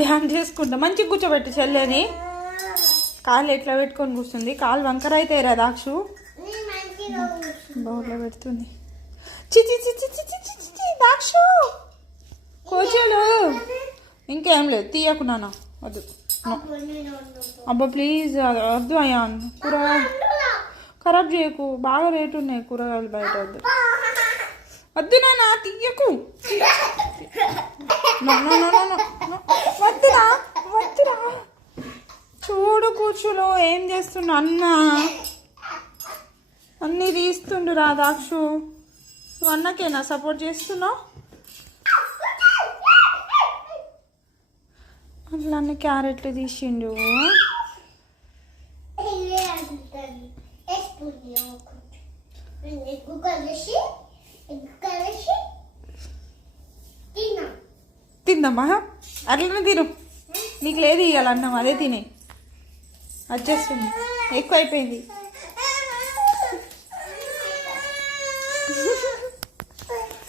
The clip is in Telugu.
డ్యాన్స్ చేసుకుంటా మంచిగా కూర్చోబెట్టి చెల్లెని. కాళ్ళు ఎట్లా పెట్టుకొని కూర్చుంది, కాళ్ళు వంకర అయితే రా దాక్షు. బౌల్లో పెడుతుంది. చిచి చిచి చిచి చిచి దాక్షు కోచలు. ఇంకేం లేదు తీయకు నాన్న, వద్దు. అబ్బా ప్లీజ్ వద్దు అయ్యా, కూరగాయలు ఖరాబ్ చేయకు, బాగా రేటు ఉన్నాయి కూరగాయలు బయట. వద్దు వద్దు నాన్న తీయకు, వద్దురా వద్దురా. చూడు కూర్చులో ఏం చేస్తున్నా అన్న, అన్నీ తీస్తుండు రా దాక్షు. నువ్వు అన్నకేనా సపోర్ట్ చేస్తున్నావు? అట్లా అన్ని క్యారెట్లు తీసిండు. తిందమ్మా అట్లనే తిను, నీకు లేదు ఇవ్వాలి అన్నం అదే తినే. వచ్చేస్తుంది, ఎక్కువ అయిపోయింది.